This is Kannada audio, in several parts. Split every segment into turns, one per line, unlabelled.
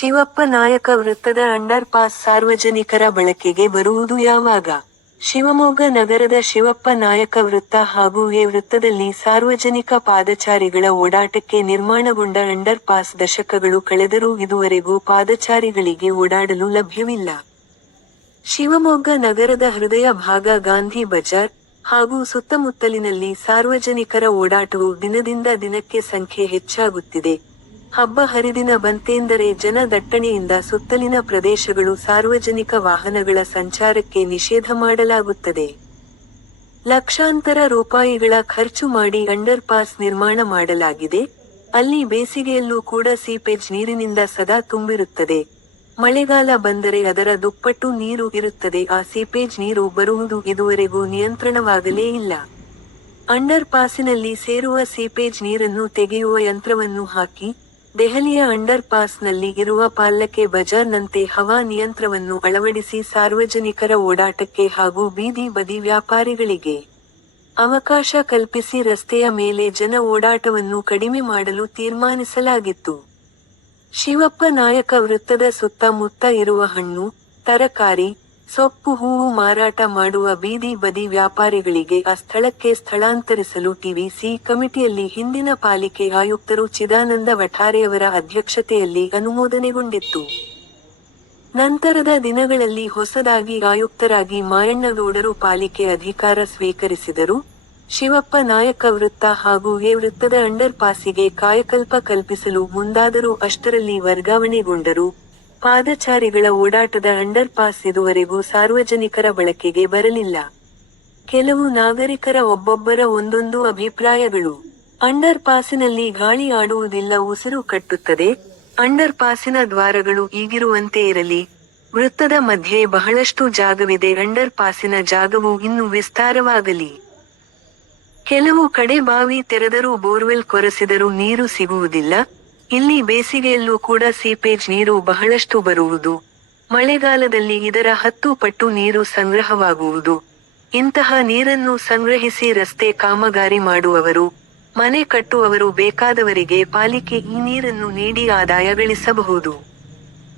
ಶಿವಪ್ಪ ನಾಯಕ ವೃತ್ತದ ಅಂಡರ್ ಪಾಸ್ ಸಾರ್ವಜನಿಕರ ಬಳಕೆಗೆ ಬರುವುದು ಯಾವಾಗ? ಶಿವಮೊಗ್ಗ ನಗರದ ಶಿವಪ್ಪ ನಾಯಕ ವೃತ್ತ ಹಾಗೂ ಎ ವೃತ್ತದಲ್ಲಿ ಸಾರ್ವಜನಿಕ ಪಾದಚಾರಿಗಳ ಓಡಾಟಕ್ಕೆ ನಿರ್ಮಾಣಗೊಂಡ ಅಂಡರ್ ಪಾಸ್ ದಶಕಗಳು ಕಳೆದರೂ ಇದುವರೆಗೂ ಪಾದಚಾರಿಗಳಿಗೆ ಓಡಾಡಲು ಲಭ್ಯವಿಲ್ಲ. ಶಿವಮೊಗ್ಗ ನಗರದ ಹೃದಯ ಭಾಗ ಗಾಂಧಿ ಬಜಾರ್ ಹಾಗೂ ಸುತ್ತಮುತ್ತಲಿನಲ್ಲಿ ಸಾರ್ವಜನಿಕರ ಓಡಾಟವು ದಿನದಿಂದ ದಿನಕ್ಕೆ ಸಂಖ್ಯೆ ಹೆಚ್ಚಾಗುತ್ತಿದೆ. ಹಬ್ಬ ಹರಿದಿನ ಬಂತೆಂದರೆ ಜನ ದಟ್ಟಣೆಯಿಂದ ಸುತ್ತಲಿನ ಪ್ರದೇಶಗಳು ಸಾರ್ವಜನಿಕ ವಾಹನಗಳ ಸಂಚಾರಕ್ಕೆ ನಿಷೇಧ ಮಾಡಲಾಗುತ್ತದೆ. ಲಕ್ಷಾಂತರ ರೂಪಾಯಿಗಳ ಖರ್ಚು ಮಾಡಿ ಅಂಡರ್ ಪಾಸ್ ನಿರ್ಮಾಣ ಮಾಡಲಾಗಿದೆ. ಅಲ್ಲಿ ಬೇಸಿಗೆಯಲ್ಲೂ ಕೂಡ ಸೀಪೇಜ್ ನೀರಿನಿಂದ ಸದಾ ತುಂಬಿರುತ್ತದೆ. ಮಳೆಗಾಲ ಬಂದರೆ ಅದರ ದುಪ್ಪಟ್ಟು ನೀರು ಇರುತ್ತದೆ. ಆ ಸೀಪೇಜ್ ನೀರು ಬರುವುದು ಇದುವರೆಗೂ ನಿಯಂತ್ರಣವಾಗಲೇ ಇಲ್ಲ. ಅಂಡರ್ ಪಾಸಿನಲ್ಲಿ ಸೇರುವ ಸೀಪೇಜ್ ನೀರನ್ನು ತೆಗೆಯುವ ಯಂತ್ರವನ್ನು ಹಾಕಿ ದೆಹಲಿಯ ಅಂಡರ್ ಪಾಸ್ನಲ್ಲಿ ಇರುವ ಪಾಲ್ಲಕ್ಕೆ ಬಜಾರ್ನಂತೆ ಹವಾ ನಿಯಂತ್ರವನ್ನು ಅಳವಡಿಸಿ ಸಾರ್ವಜನಿಕರ ಓಡಾಟಕ್ಕೆ ಹಾಗೂ ಬೀದಿ ಬದಿ ವ್ಯಾಪಾರಿಗಳಿಗೆ ಅವಕಾಶ ಕಲ್ಪಿಸಿ ರಸ್ತೆಯ ಮೇಲೆ ಜನ ಓಡಾಟವನ್ನು ಕಡಿಮೆ ಮಾಡಲು ತೀರ್ಮಾನಿಸಲಾಗಿತ್ತು. ಶಿವಪ್ಪ ನಾಯಕ ವೃತ್ತದ ಸುತ್ತಮುತ್ತ ಇರುವ ಹಣ್ಣು, ತರಕಾರಿ ಸೊಪ್ಪು ಹೂವು ಮಾರಾಟ ಮಾಡುವ ಬೀದಿ ಬದಿ ವ್ಯಾಪಾರಿಗಳಿಗೆ ಆ ಸ್ಥಳಕ್ಕೆ ಸ್ಥಳಾಂತರಿಸಲು ಟಿವಿಸಿ ಕಮಿಟಿಯಲ್ಲಿ ಹಿಂದಿನ ಪಾಲಿಕೆ ಆಯುಕ್ತರು ಚಿದಾನಂದ ವಠಾರೆಯವರ ಅಧ್ಯಕ್ಷತೆಯಲ್ಲಿ ಅನುಮೋದನೆಗೊಂಡಿತ್ತು. ನಂತರದ ದಿನಗಳಲ್ಲಿ ಹೊಸದಾಗಿ ಆಯುಕ್ತರಾಗಿ ಮಾಯಣ್ಣಗೌಡರು ಪಾಲಿಕೆ ಅಧಿಕಾರ ಸ್ವೀಕರಿಸಿದರು. ಶಿವಪ್ಪ ನಾಯಕ ವೃತ್ತ ಹಾಗೂ ಎ ವೃತ್ತದ ಅಂಡರ್ ಪಾಸಿಗೆ ಕಾಯಕಲ್ಪ ಕಲ್ಪಿಸಲು ಮುಂದಾದರೂ ಅಷ್ಟರಲ್ಲಿ ವರ್ಗಾವಣೆಗೊಂಡರು. ಪಾದಚಾರಿಗಳ ಓಡಾಟದ ಅಂಡರ್ ಪಾಸ್ ಇದುವರೆಗೂ ಸಾರ್ವಜನಿಕರ ಬಳಕೆಗೆ ಬರಲಿಲ್ಲ. ಕೆಲವು ನಾಗರಿಕರ ಒಬ್ಬೊಬ್ಬರ ಒಂದೊಂದು ಅಭಿಪ್ರಾಯಗಳು. ಅಂಡರ್ ಪಾಸಿನಲ್ಲಿ ಗಾಳಿ ಆಡುವುದಿಲ್ಲ, ಉಸಿರು ಕಟ್ಟುತ್ತದೆ. ಅಂಡರ್ ಪಾಸಿನ ದ್ವಾರಗಳು ಈಗಿರುವಂತೆ ಇರಲಿ. ವೃತ್ತದ ಮಧ್ಯೆ ಬಹಳಷ್ಟು ಜಾಗವಿದೆ ಅಂಡರ್ ಪಾಸಿನ ಜಾಗವು ಇನ್ನೂ ವಿಸ್ತಾರವಾಗಲಿ. ಕೆಲವು ಕಡೆ ಬಾವಿ ತೆರೆದರೂ ಬೋರ್ವೆಲ್ ಕೊರೆಸಿದರೂ ನೀರು ಸಿಗುವುದಿಲ್ಲ. ಇಲ್ಲಿ ಬೇಸಿಗೆಯಲ್ಲೂ ಕೂಡ ಸೀಪೇಜ್ ನೀರು ಬಹಳಷ್ಟು ಬರುವುದು. ಮಳೆಗಾಲದಲ್ಲಿ ಇದರ ಹತ್ತು ಪಟ್ಟು ನೀರು ಸಂಗ್ರಹವಾಗುವುದು. ಇಂತಹ ನೀರನ್ನು ಸಂಗ್ರಹಿಸಿ ರಸ್ತೆ ಕಾಮಗಾರಿ ಮಾಡುವವರು, ಮನೆ ಕಟ್ಟುವವರು ಬೇಕಾದವರಿಗೆ ಪಾಲಿಕೆ ಈ ನೀರನ್ನು ನೀಡಿ ಆದಾಯ ಗಳಿಸಬಹುದು.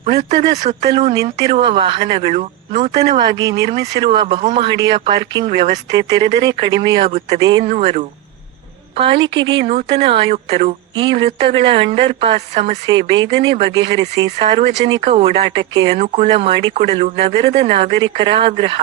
ವೃತ್ತದ ಸುತ್ತಲೂ ನಿಂತಿರುವ ವಾಹನಗಳು ನೂತನವಾಗಿ ನಿರ್ಮಿಸಿರುವ ಬಹುಮಹಡಿಯ ಪಾರ್ಕಿಂಗ್ ವ್ಯವಸ್ಥೆ ತೆರೆದರೆ ಕಡಿಮೆಯಾಗುತ್ತದೆ ಎನ್ನುವರು. ಪಾಲಿಕೆಗೆ ನೂತನ ಆಯುಕ್ತರು ಈ ವೃತ್ತಗಳ ಅಂಡರ್ ಪಾಸ್ ಸಮಸ್ಯೆ ಬೇಗನೆ ಬಗೆಹರಿಸಿ ಸಾರ್ವಜನಿಕ ಓಡಾಟಕ್ಕೆ ಅನುಕೂಲ ಮಾಡಿಕೊಡಲು ನಗರದ ನಾಗರಿಕರ ಆಗ್ರಹ.